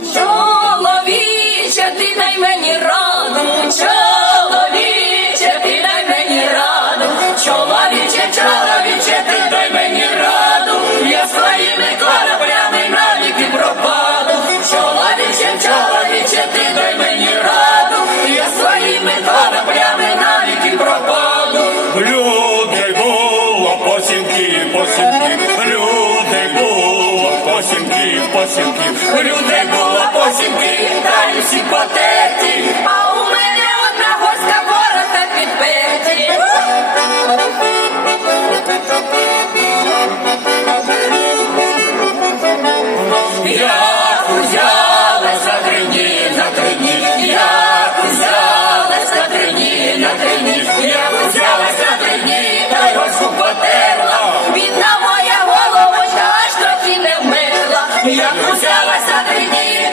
Show посілків, людей було посілків, далі всі патеті. Я усялася три дні.